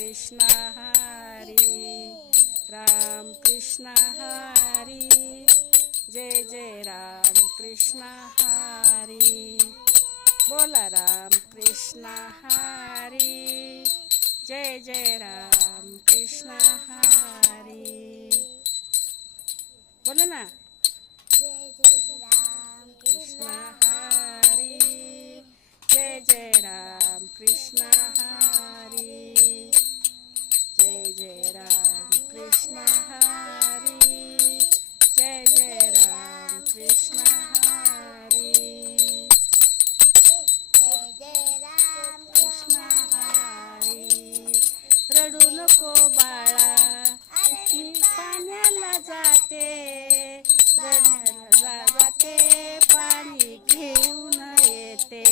कृष्ण हरी, राम कृष्ण हरी, जय जय राम कृष्ण हरी। बोला राम कृष्ण हरी, जय जय राम कृष्ण हरी। बोला ना, जय जय राम कृष्ण हरी, जय जय राम कृष्ण हरी, जय जय राम कृष्ण हरी, जय जय राम कृष्ण हरी, जय जय राम कृष्ण हरी। रडू नको बाळा, मी पाण्याला जाते, रडण्याला जाते, पाणी घेऊन येते।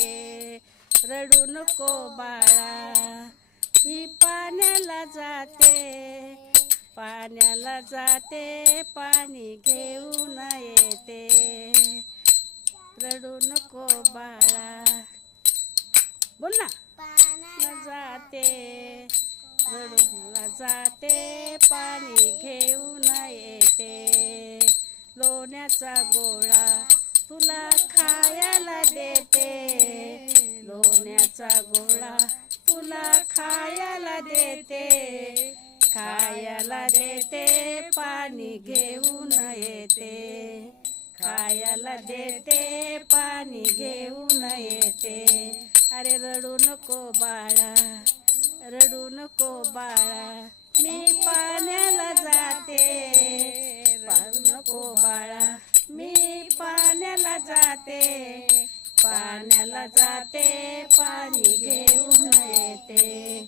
रडू नको बाळा, मी पाण्याला जाते, पाण्याला जाते, पाणी घेऊन येते। रडू नको बाळा, बोल ना, पाण्याला जाते, रडूला जाते, पाणी घेऊन येते। लोण्याचा गोळा तुला खायला देते, लोण्याचा गोळा तुला खायला देते, खायला देते, पाणी घेऊन येते, खायला देते, पाणी घेऊन येते। अरे रडू नको बाळा, रडू नको बाळा, मी पाण्याला जाते, रडू नको बाळा, मी पाण्याला जाते, पाण्याला जाते, पाणी घेऊन येते,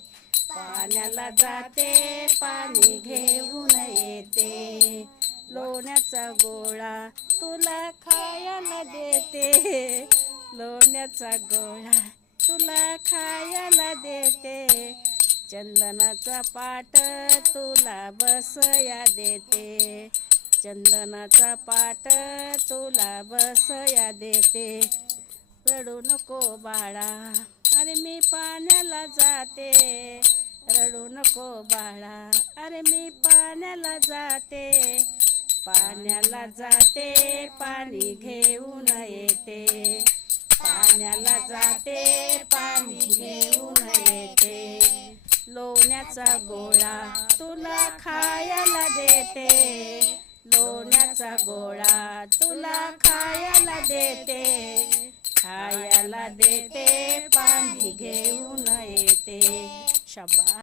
पाण्याला जाते, पाणी घेऊन येते। लोण्याचा गोळा तुला खायला देते, लोण्याचा गोळा तुला खायला देते, चंदनाचा पाट तुला बसया देते, चंदनाचा पाट तुला बसया देते। रडू नको बाळा, अरे मी पाण्याला जाते, रडू नको बाळा, अरे मी पाण्याला जाते, पाण्याला जाते, पाणी घेऊन येते, पाण्याला जाते, पाणी घेऊन येते। लोण्याचा गोळा तुला खायला देते, लोण्याचा गोळा तुला खायला देते, खायला देते, पाणी घेऊन येते। शाबास।